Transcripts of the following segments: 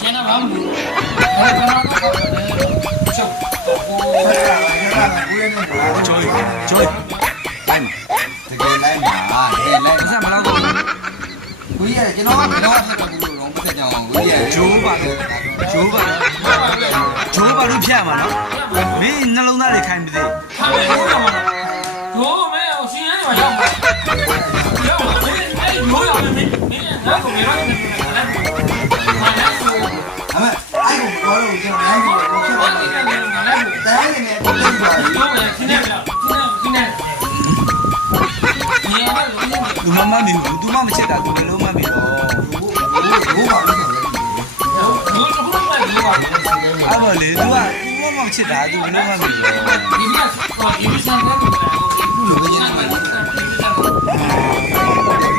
ကျန်တော့ဘာမှမလုပ်ဘူးဘာမှမလုပ်ဘူးချုပ်ဟိုဦးရဲ့နဲ့ကျွေးလိုက်မှာ တကယ်လိုက်မှာတကယ်လိုက် ပတ်စံဘယ်လောက်ကုန်လဲ ဦးရဲ့ကျွန်တော်ကတော့ဆက်တော့ဒီလိုလုံးပတ်သက်ကြအောင်ဦးရဲ့ ဂျိုးပါလို့ဂျိုးပါလို့ဖြတ်မှာနော်မင်းနှလုံးသားတွေခိုင်းမသိ ခါမေးတော့မှာရိုးမဲအောင်ရှင်ရနေမှာရောက်မှာရောက်မှာအဲ့ရိုးရောက်နေနေငါ့ကိုမေးတော့နေတယ်မလိုက်ဘူး အမေအဲ့ကိုပြောလို့ကျွန်တော်နိုင်ပြီကိုချက်ပါတိုင်းနေနဲ့ပုံစံပါ ရိုးမဲခင်းနေပြခင်းနေနေရတော့လုံးနေ သူမမမီဘူးသူမမချစ်တာသူလည်းလုံးမမီတော့ ဘိုးပါလို့ဆိုတယ် ရိုးတော့ဘာလဲရိုးပါလဲ အဲ့မလေသူကသူမမချစ်တာသူလည်းလုံးမမီတော့ ဒီမှာဟောဒီစံတယ်လို့ပြော ခုလိုပဲနေတယ် သူ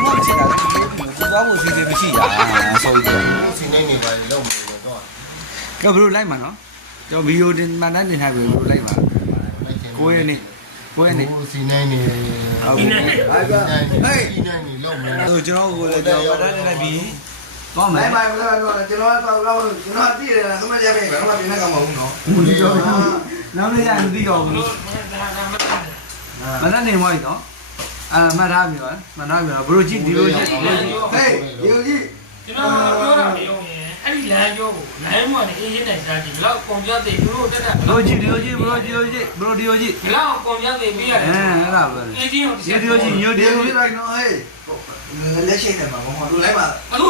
မချစ်တာသူသွားဖို့စီစဉ်မရှိတာဆိုပြီးတော့ စီနေနေပါလုံးနေတော့ ကဘလို့လိုက်မှာနော်ကျွန်တော်ဗီဒီယိုတင်မှန်တိုင်းတင်ထားပြီဘလို့လိုက်မှာကိုရဲ့နေစီနေနေ ဟုတ်ပြီ ဟေးစီနေနေလုံးနေ ကျွန်တော်ကိုလည်းကျွန်တော်မှန်တိုင်းတင်လိုက်ပြီသွားမယ် နိုင်ပါဘူးလားကျွန်တော်တော့ကျွန်တော်တည်တယ်သမက်ကြပဲဘယ်တော့မှပြင်နေကောင်မဟုတ်နော် ဘူးဒီတော့နောက်နေ့ကျရင်မသိတော့ဘူးမနေ့နေမွားပြီနော်မှတ်ထားပြီနော်မှတ်ထားပြီနော်ဘလို့ကြည့်ဒီလိုကြည့် ဟေးဒီကြီး ကျွန်တော်ပြောတာလေအဲ့ဒီလမ်းပြောကိုလမ်းမှာနေအေးရတဲ့စားကြည့်ဘလောက်ကွန်ပြတ်တွေသူတို့တက်တာ ဘလို့ကြည့်ဒီလိုကြည့်ဘလို့ဒီလိုကြည့်ဘလို့ဒီလိုကြည့် ဘလောက်ကွန်ပြတ်တွေပြီးရတယ် အဲ့ဒါပဲ အေးချင်းကို ဒီလိုကြည့်ညို့ဒီ ဒီ လို ကြီးလိုက်နော်ဟေးလက်ရှိနေမှာဘာမှလူလိုက်ပါ အခု